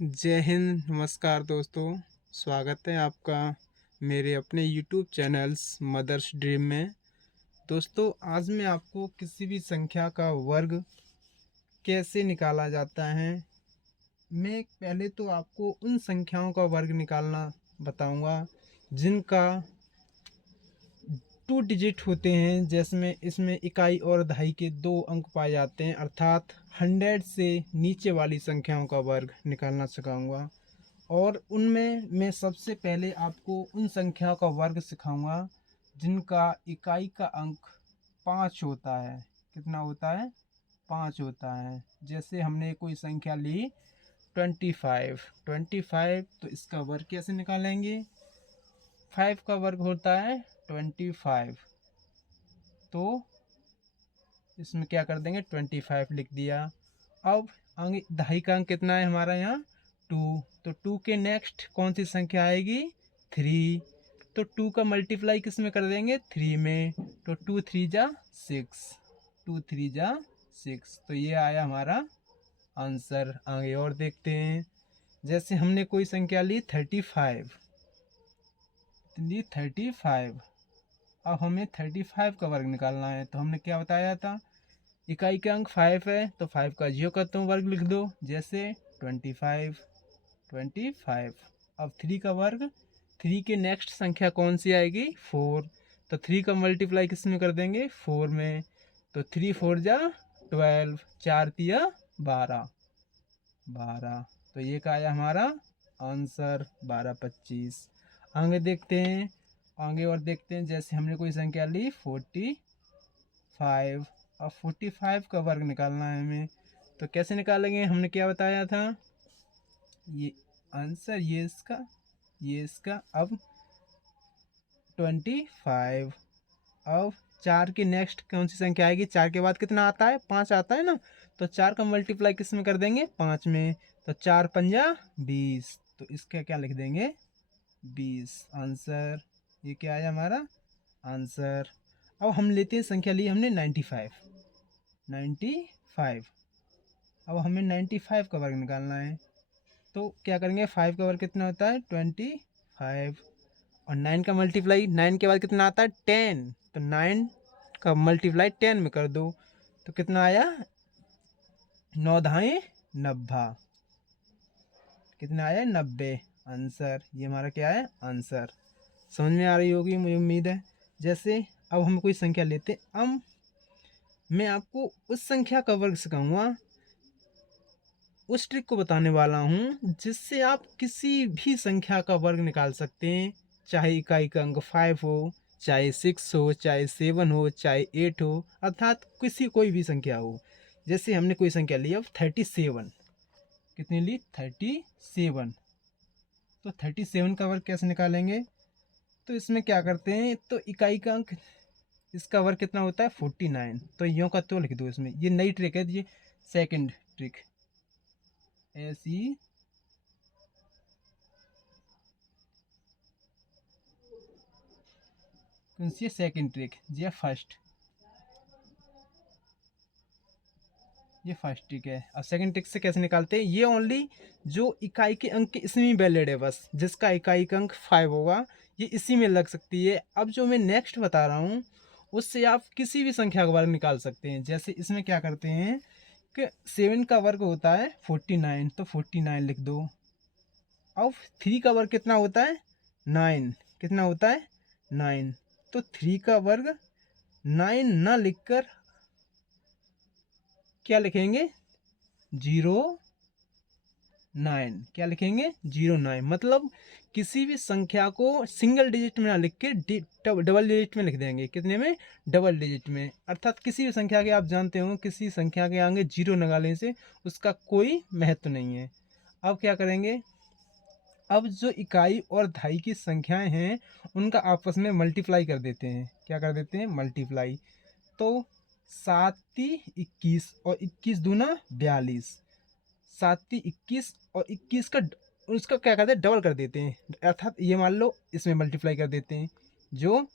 जय हिंद, नमस्कार दोस्तों। स्वागत है आपका मेरे अपने यूट्यूब चैनल्स मदर्स ड्रीम में। दोस्तों, आज मैं आपको किसी भी संख्या का वर्ग कैसे निकाला जाता है, मैं पहले तो आपको उन संख्याओं का वर्ग निकालना बताऊंगा जिनका 2 डिजिट होते हैं, जिसमें इसमें इकाई और दहाई के 2 अंक पाए जाते हैं, अर्थात 100 से नीचे वाली संख्याओं का वर्ग निकालना सिखाऊंगा। और उनमें मैं सबसे पहले आपको उन संख्याओं का वर्ग सिखाऊंगा जिनका इकाई का अंक 5 होता है। कितना होता है? 5 होता है। जैसे हमने कोई संख्या ली 25, तो इसका वर्ग कैसे निकालेंगे? 5 का वर्ग होता है 25, तो इसमें क्या कर देंगे 25 लिख दिया। अब आगे दहाई का अंक कितना है हमारा यहाँ 2, तो 2 के नेक्स्ट कौन सी संख्या आएगी 3, तो 2 का मल्टीप्लाई किस में कर देंगे 3 में, तो 2 3 जा 6, 2 3 जा 6, तो ये आया हमारा आंसर। आगे और देखते हैं। जैसे हमने कोई संख्या ली 35, अब हमें 35 का वर्ग निकालना है, तो हमने क्या बताया था, इकाई के अंक 5 है तो 5 का जियो का तुम वर्ग लिख दो, जैसे 25। अब 3 का वर्ग, 3 के नेक्स्ट संख्या कौन सी आएगी 4, तो 3 का मल्टीप्लाई किस में कर देंगे 4 में, तो 3 4 जा 12, 4 तिया 12, तो ये का आया हमारा आंसर 12 25। आगे देखते हैं, आगे और देखते हैं। जैसे हमने कोई संख्या ली 45, अब 45 का वर्ग निकालना है हमें, तो कैसे निकालेंगे, हमने क्या बताया था, ये आंसर ये इसका अब 25। अब 4 की नेक्स्ट कौन सी संख्या आएगी, 4 के बाद कितना आता है 5 आता है ना, तो 4 का मल्टीप्लाई किस में कर देंगे 5 में, तो 4 पंजा 20, तो इसका क्या लिख देंगे 20 आंसर। ये क्या आया हमारा आंसर। अब हम लेते हैं संख्या ली हमने 95। अब हमें 95 का वर्ग निकालना है, तो क्या करेंगे 5 का वर्ग कितना होता है 25, और 9 का मल्टीप्लाई 9 के बाद कितना आता है 10, तो 9 का मल्टीप्लाई 10 में कर दो, तो कितना आया 9 दहाई 90, कितना आया 90 आंसर। ये हमारा क्या है आंसर। समझ में आ रही होगी मुझे उम्मीद है। जैसे अब हम कोई संख्या लेते, अब मैं आपको उस संख्या का वर्ग सिखाऊंगा, उस ट्रिक को बताने वाला हूँ जिससे आप किसी भी संख्या का वर्ग निकाल सकते हैं, चाहे इकाई का अंक 5 हो, चाहे 6 हो, चाहे 7 हो, चाहे 8 हो, अर्थात कोई भी संख्या हो। जैसे हमने कोई संख्या ली अब 37, कितनी ली 37, तो 37 का वर्ग कैसे निकालेंगे, तो इसमें क्या करते हैं, तो इकाई का अंक इसका वर्ग कितना होता है 49, तो यों का तो लिख दो इसमें। ये नई ट्रिक है, ये सेकंड ट्रिक ऐसी, कौन सी है सेकंड ट्रिक, ये फर्स्ट ट्रिक है। अब सेकंड ट्रिक से कैसे निकालते हैं, ये ओनली जो इकाई के अंक इसमें ही वैलिड है, बस जिसका इकाई का अंक 5 होगा ये इसी में लग सकती है। अब जो मैं नेक्स्ट बता रहा हूँ उससे आप किसी भी संख्या का वर्ग निकाल सकते हैं। जैसे इसमें क्या करते हैं कि 7 का वर्ग होता है 49, तो 49 लिख दो। अब 3 का वर्ग कितना होता है 9, कितना होता है 9, तो 3 का वर्ग 9 ना लिखकर क्या लिखेंगे 09, क्या लिखेंगे 09, मतलब किसी भी संख्या को सिंगल डिजिट में ना लिख के डबल डिजिट में लिख देंगे। कितने में डबल डिजिट में, अर्थात किसी भी संख्या के, आप जानते हो किसी संख्या के आगे जीरो लगाने से उसका कोई महत्व नहीं है। अब क्या करेंगे, अब जो इकाई और दहाई की संख्याएं हैं उनका आपस में मल्टीप्लाई कर देते हैं। क्या कर देते हैं मल्टीप्लाई, तो 7 21 और 21 दूना 42, 7 21 और 21 का उसका क्या करते हैं डबल कर देते हैं, अर्थात ये मान लो इसमें मल्टीप्लाई कर देते हैं, जो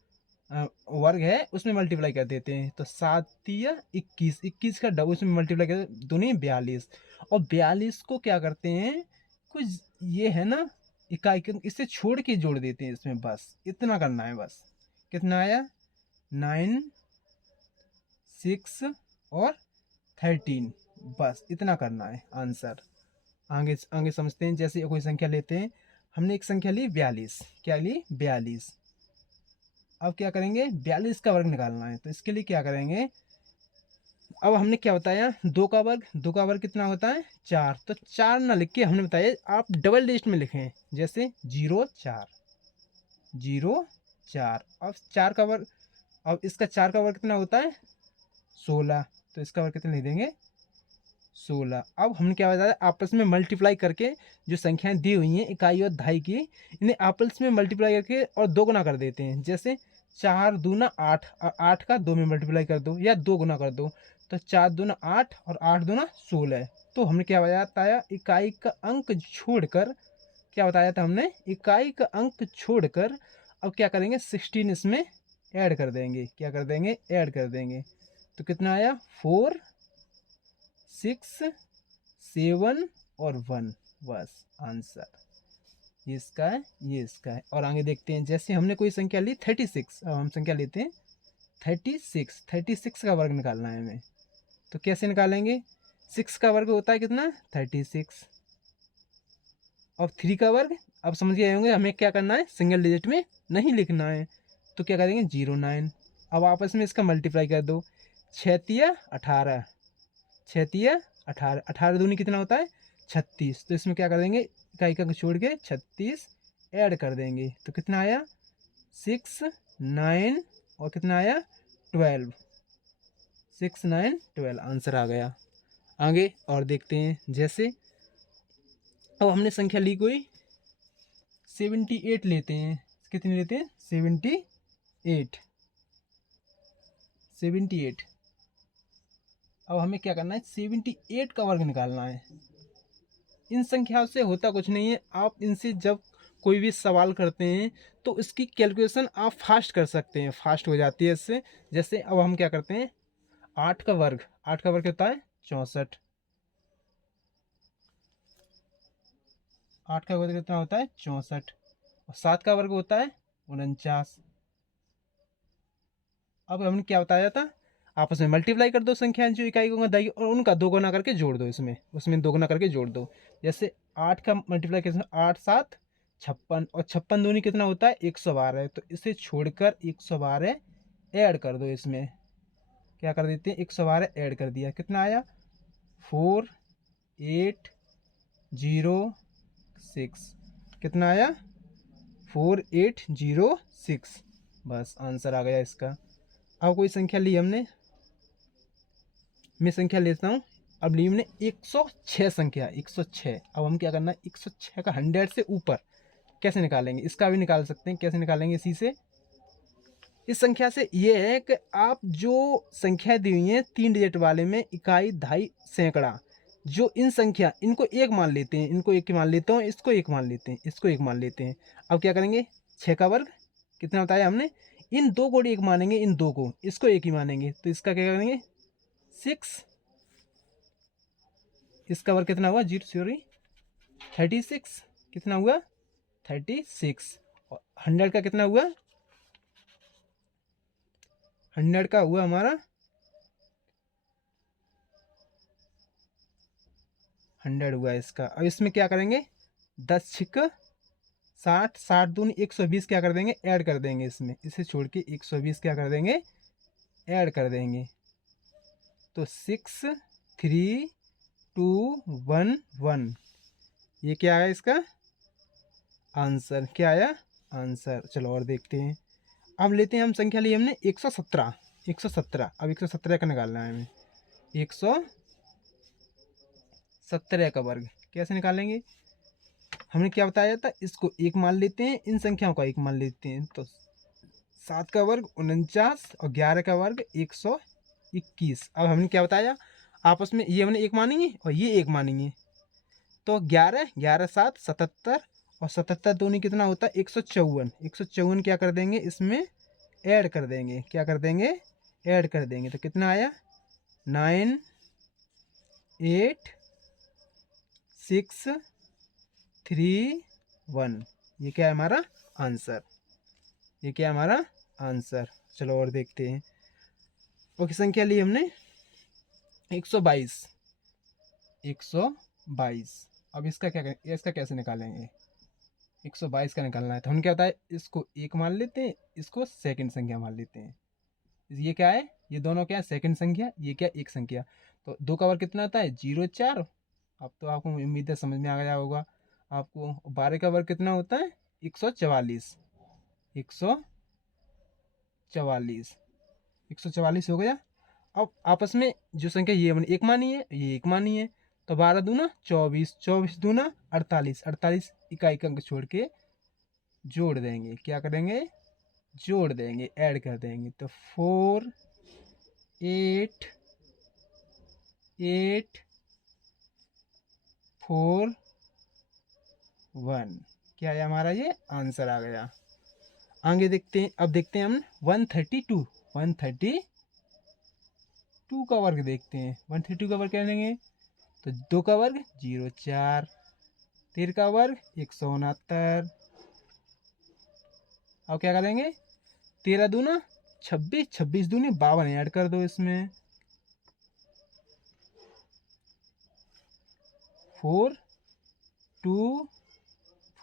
वर्ग है उसमें मल्टीप्लाई कर देते हैं, तो 7 21 का डबल उसमें मल्टीप्लाई कर दोनों 42, और 42 को क्या करते हैं कुछ ये है ना इकाई के अंक, इसे छोड़ के जोड़ देते हैं इसमें, बस इतना करना है। बस कितना आया 9 6 और 13, बस इतना करना है आंसर। आगे आगे समझते हैं। जैसे कोई संख्या लेते हैं, हमने एक संख्या ली 42, क्या ली 42। अब क्या करेंगे 42 का वर्ग निकालना है, तो इसके लिए क्या करेंगे, अब हमने क्या बताया 2 का वर्ग, 2 का वर्ग कितना होता है 4, तो 4 ना लिख के हमने बताया आप डबल डिजिट में लिखें, जैसे 0 4 0 4। अब 4 का वर्ग, अब इसका 4 का वर्ग कितना होता है 16, तो इसका वर्ग कितना लिख देंगे 16। अब हमने क्या बताया आपस में मल्टीप्लाई करके जो संख्याएं दी हुई हैं इकाई और दहाई की, इन्हें आपस में मल्टीप्लाई करके और 2 गुना कर देते हैं। जैसे 4 दूना 8, 8 का 2 में मल्टीप्लाई कर दो या 2 गुना कर दो, तो 4 दूना 8 और 8 दूना 16। तो हमने क्या बताया इकाई का अंक छोड़कर, क्या बताया था हमने इकाई का अंक छोड़कर अब क्या करेंगे 16 इसमें ऐड कर देंगे, क्या कर देंगे ऐड कर देंगे। तो कितना आया 4 6 7 और 1, बस आंसर ये इसका है, ये इसका है। और आगे देखते हैं, जैसे हमने कोई संख्या ली 36, अब हम संख्या लेते हैं 36, 36 का वर्ग निकालना है हमें, तो कैसे निकालेंगे 6 का वर्ग होता है कितना 36, और 3 का वर्ग, अब समझ गए होंगे हमें क्या करना है सिंगल डिजिट में नहीं लिखना है, तो क्या करेंगे 09। अब आपस में इसका मल्टीप्लाई कर दो, 6 तिया 18, 6 तिया 18, 18 दूनी कितना होता है 36, तो इसमें क्या कर देंगे इकाई का छोड़ के 36 ऐड कर देंगे, तो कितना आया 6 9 और कितना आया 12, 6 9 12 आंसर आ गया। आगे और देखते हैं, जैसे अब हमने संख्या ली कोई 78 लेते हैं, कितने लेते हैं 78, 78। अब हमें क्या करना है 78 का वर्ग निकालना है। इन संख्याओं से होता कुछ नहीं है, आप इनसे जब कोई भी सवाल करते हैं तो इसकी कैलकुलेशन आप फास्ट कर सकते हैं, फास्ट हो जाती है इससे। जैसे अब हम क्या करते हैं 8 का वर्ग, 8 का वर्ग होता है 64, 8 का वर्ग कितना होता है 64, और 7 का वर्ग होता है 49। अब हमने क्या बताया था आपस में मल्टीप्लाई कर दो संख्याएं जो इकाई को दाई, और उनका 2 गुना करके जोड़ दो, इसमें उसमें 2 गुना करके जोड़ दो। जैसे 8 का मल्टीप्लाई कैसे 8 7 56, और 56 दूनी कितना होता है 112, तो इसे छोड़कर 112 ऐड कर दो, इसमें क्या कर देते हैं 112 ऐड कर दिया, कितना आया 4806, कितना आया 4806, बस आंसर आ गया इसका। अब कोई संख्या ली हमने, मैं संख्या लेता हूँ, अब ली हमने 106 संख्या 106। अब हम क्या करना है 106 का 100 से ऊपर कैसे निकालेंगे, इसका भी निकाल सकते हैं, कैसे निकालेंगे इसी से। इस संख्या से ये है कि आप जो संख्या दी हुई है 3 डिजिट वाले में इकाई दहाई सैकड़ा, जो इन संख्या इनको एक मान लेते हैं, इनको एक मान लेता हूँ, इसको एक मान लेते हैं, इसको एक मान लेते हैं। अब क्या करेंगे 6 का वर्ग कितना बताया हमने, इन 2 को एक मानेंगे, इन 2 को इसको एक ही मानेंगे, तो इसका क्या करेंगे 6, इसका वर्ग कितना हुआ 36, कितना हुआ 36, और 100 का कितना हुआ 100 का हुआ हमारा 100 हुआ इसका। अब इसमें क्या करेंगे 10 छिक 60, 60 दूनी 120 क्या कर देंगे ऐड कर देंगे, इसमें इसे छोड़ के 120 क्या कर देंगे ऐड कर देंगे, तो 6 3 2 1 1, ये क्या आया इसका आंसर, क्या आया आंसर। चलो और देखते हैं। अब लेते हैं हम संख्या ली हमने 117, 117। अब 117 का निकालना है हमें, 117 का वर्ग कैसे निकालेंगे, हमने क्या बताया था इसको एक मान लेते हैं, इन संख्याओं का एक मान लेते हैं, तो 7 का वर्ग 49 और 11 का वर्ग 121। अब हमने क्या बताया आपस में ये हमने एक मानेंगे और ये एक मानेंगे, तो 11 11 7 77, और 77 दूनी कितना होता है 154, 154 क्या कर देंगे इसमें ऐड कर देंगे, क्या कर देंगे ऐड कर देंगे, तो कितना आया 9 8 6 1 ये क्या है हमारा आंसर, ये क्या है हमारा आंसर। चलो और देखते हैं। ओके, संख्या ली हमने 122, 122। अब इसका क्या करें, इसका कैसे निकालेंगे, 122 का निकालना है तो हम क्या होता है, इसको एक मान लेते हैं, इसको सेकंड संख्या मान लेते हैं। ये क्या है, ये दोनों क्या है सेकंड संख्या, ये क्या एक संख्या। तो 2 का वर्ग कितना होता है 0 4। अब तो आपको उम्मीद है समझ में आ गया होगा आपको। 12 का वर्ग कितना होता है 144, 144, 144 हो गया। अब आपस में जो संख्या ये हमने एक मानी है, ये एक मानी है, तो 12 दूना 24, 24 दूना 48, 48 इकाई अंक छोड़ के जोड़ देंगे, क्या करेंगे जोड़ देंगे, ऐड कर देंगे। तो 4 8 8 4 1 क्या है हमारा ये आंसर आ गया। आगे देखते हैं, अब देखते हैं हम 132, 132 का वर्ग देखते हैं। 132 का वर्ग क्या लेंगे, तो 2 का वर्ग 0 4, 13 का वर्ग 169। अब क्या करेंगे 13 दूना 26, 26 दूनी 52 ऐड कर दो इसमें। 4 2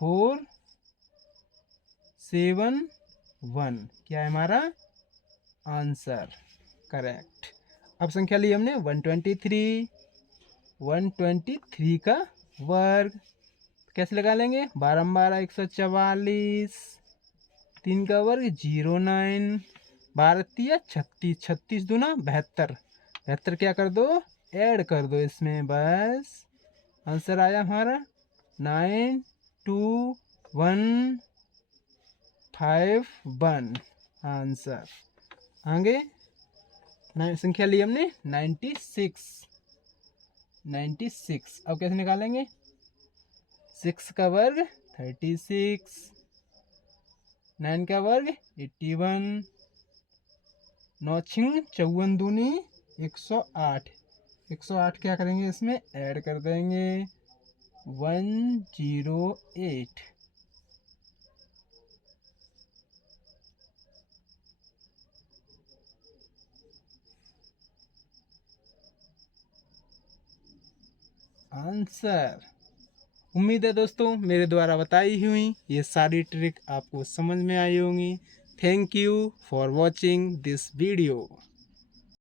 4 7 1 क्या है हमारा आंसर, करेक्ट। अब संख्या ली हमने 123, 123 का वर्ग कैसे लगा लेंगे, 12 12 144, 3 का वर्ग 09, 12 36, 36 दूना 72, 72 क्या कर दो ऐड कर दो इसमें, बस आंसर आया हमारा 9 2 1 5 1 आंसर। आगे संख्या ली हमने 96, 96। अब कैसे निकालेंगे, 6 का वर्ग 36, 9 का वर्ग 81, 9 छिंग 54 दूनी 108, 108 क्या करेंगे इसमें ऐड कर देंगे 108। आंसर। उम्मीद है दोस्तों मेरे द्वारा बताई हुई ये सारी ट्रिक आपको समझ में आई होंगी। Thank you for watching this video.